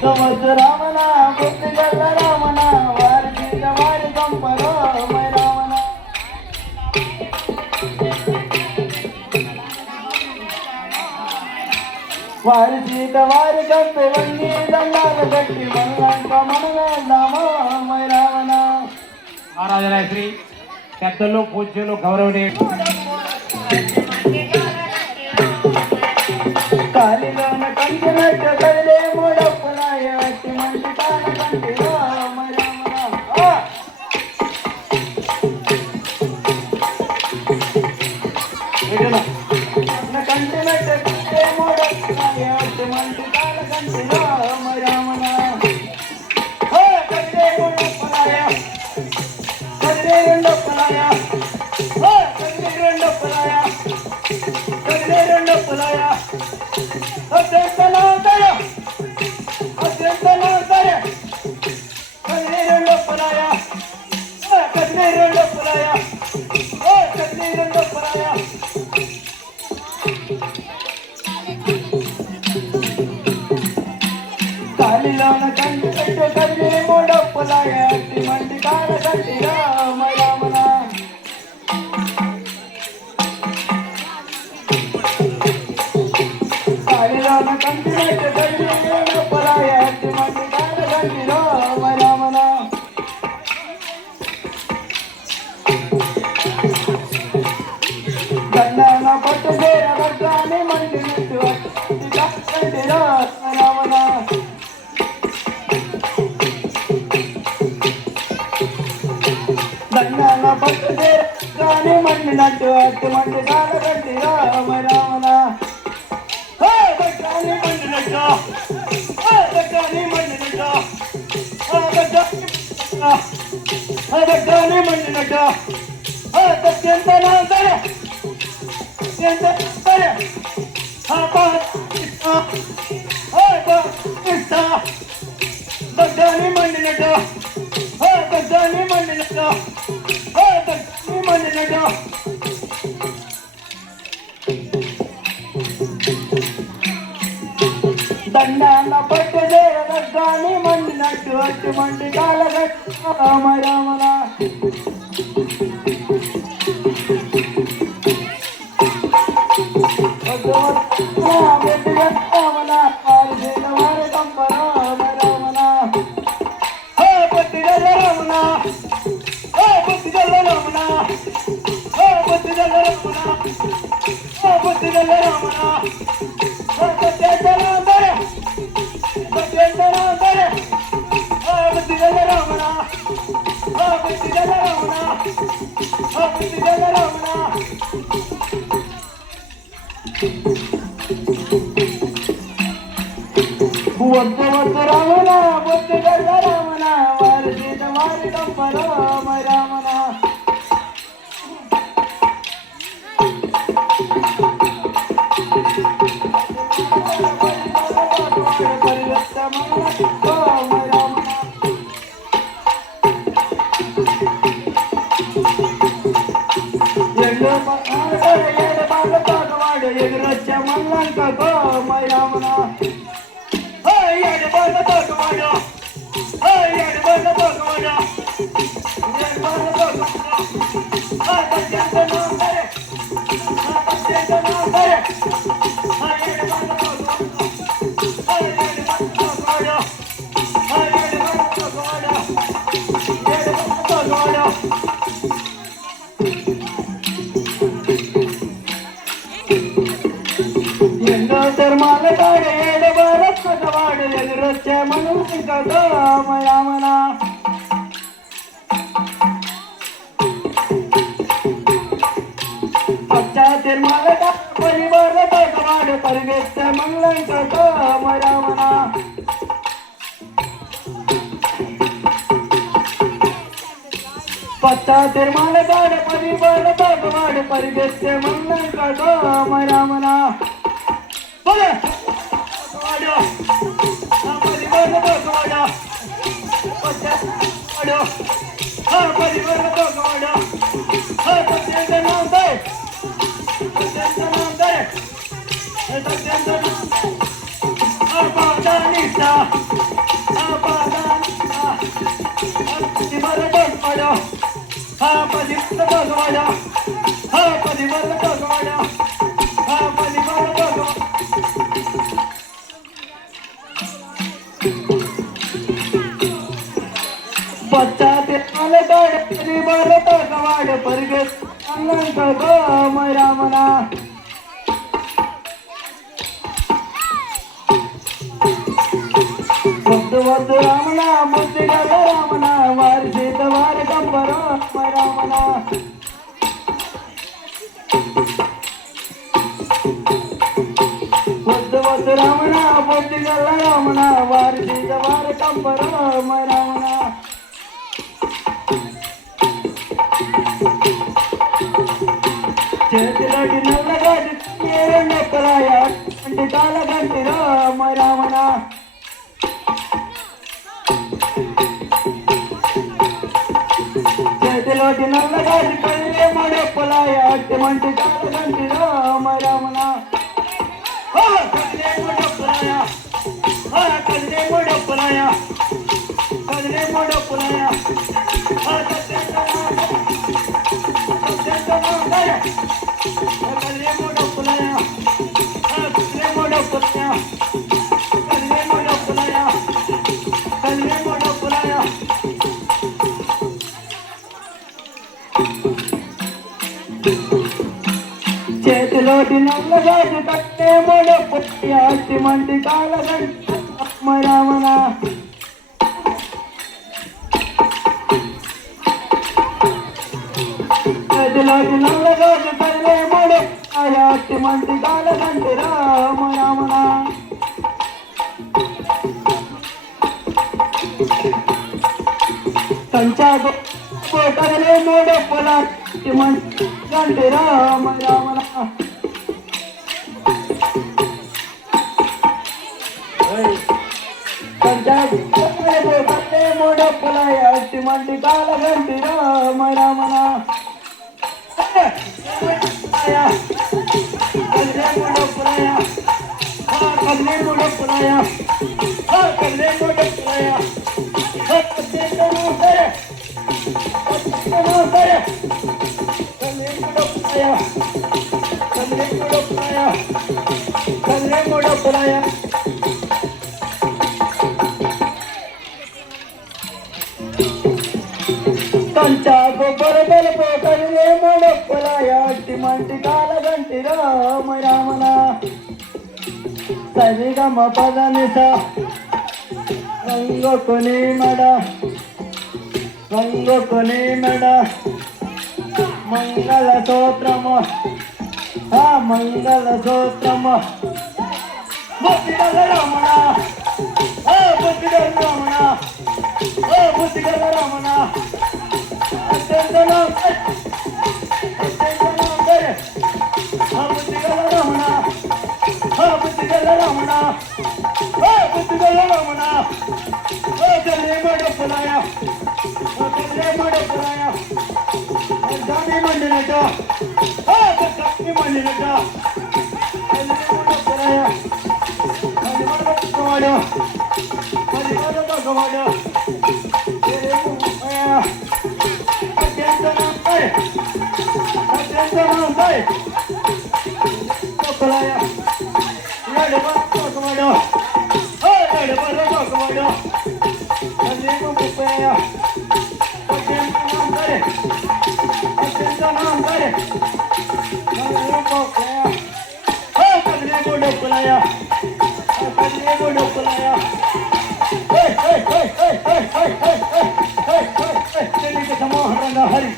समज रामना बुद्ध गल्ल रामना वारसी वारी कंपरो मै रामना वारसी वारी कंपे वंगी दंडाल गट्टी मल्लांक मनवेंदामा मै रामना महाराजाला श्री పెద్దలు పూజ్యులు గౌరవనీయులు కాలిలోన కంటినట్టు కదిలే మూడప్పులాయ అట్టి మంచి కాన కంటిలో కంటినట్టు కదిలే మూడప్పులాయ అట్టి మంచి కాన కంటిలో మరమన కదిలే మూడప్పులాయ కదిలే రెండప్పులాయ కదిలే రెండప్పులాయ కదిలే రెండప్పులాయ అత్యంతనాదయ అత్యంతనాదయ కదిలే రెండప్పులాయ కదిలే రెండప్పులాయ కదిలే రెండప్పులాయ కాలిలోన కంటి పెట్టు కదిలే మూడప్పులాయ అట్టి మంటి కాల కంటిరా మరమన కాలిలోన కంటి పెట్టు కదిలే మూడప్పులాయ అట్టి మంటి కాల కంటిరా మరమన గండాన పట్టు చేర వర్గాన్ని మంటి నెట్టు అట్టి కంటిరా మరమన దండాల పట్టు చేరాని మండినట్టు అట్టు మండి కాల గట్టి రామరామన గట్టాని మండినట్టు గట్టాని మండినట్టు గట్టాని మండినట్టు అత్యంత నాదయ అత్యంత నాదయ గట్టాని మండినట్టు గట్టాని మండినట్టు గట్టాని మండినట్టు దండాన పట్టు చేర గట్టాని మండినట్టు అట్టు మండి కాల గట్టి రామరామన రామన వారి కంపన రామన పొత్తిగల రమణ పొత్తిగల రమణ పొత్తిగల రమణ పొత్తిగల రమణ సత్యనాదర సత్యనాదర పొత్తిగల రమణ పొత్తిగల రమణ పొత్తిగల రమణ వద్దు వద్దు రామన పొత్తిగల రమణ వారి సీత వారి కంపర రామన ఎదురొచ్చ మల్లంక రామన ఏడు బాగా తోకవాడు ఏడు బాగా తోకవాడు ఏడు బాగా తోకవాడు అత్యంతనాదయ అత్యంతనాదయ ఏడు బాగా తోకవాడు ఏడు బాగా తోకవాడు ఏడు బాగా తోకవాడు ఏడు బాగా తోకవాడు ఎన్నో ధర్మాల కాడ ఏడు భారతవాడు ఎదురొచ్చే మనుషుక రామరామన పచ్చా ధర్మాల పరివార వాడు పరిగెత్తే మల్లంక రామరామన పచ్చా ధర్మాల కాడ పరివార వాడు పరిగెత్తే మల్లంక రామరామన Armada वाड्या हा कधी बरं टोक वाड्या हा कधी बरं टोक बच्चा ते आले गाड कधी बरं टोक वाड परगेत अंगण ग मैरा मना वद्द रामना बुद्धी गल रामना वारसी वार कंबर रामना वद्द रामना बुद्धी गल रामना वारसी वार कंबर रामना చేతిలోకి నల్లగాడి నొక్కలాయ పండితాల గంటిరా రామనా చేతిలోకి నల్లగాడి కళ్ళే మడొప్పలాయ అట్టి మంటి తాల గంటిరా రామనా కదిలే మడొప్పలాయ కదిలే మడొప్పలాయ కదిలే మడొప్పలాయ చేతిలోటి నల్లగాజు కట్టే మొడపొట్టి అట్టి మంటి కాలగంట రామనా చేతిలోటి నల్లగాజు కట్టే మొడపొట్టి అట్టి మంటి కాలగంట రామనా కంచాకు కదిలే మొడపొల మంటి గంట రామనా మొడపలాయ అట్టి మంటి కాల గంటి రామనా కదిలే మొడపలాయ కదిలే మొడపలాయ కదిలే మొడపలాయ కదిలే మొడపలాయ కంచా గొబ్బర గలుపు కదిలే మొడపలాయ అట్టి మంటి కాల గంటి రామనా సరిగమ పదనిస రంగొకొని మెడ మంగళ సూత్రము మంగళ సూత్రము బుద్ధిగల రమణ బుద్ధిగల రమణ బుద్ధిగల రమణ బుద్ధిగల రమణ బుద్ధిగల రమణ బుద్ధిగల రమణ కదిలే మొడపలాయ కదిలే మొడపలాయ దాని మండినట దాని మండినట కదిలే మొడపలాయ అది మొడపవాడు అది మొడపవాడు మొడపలాయ నడుమడు నడుమడు కదిలేము ముప్పయ్య సమోహరంగా హరి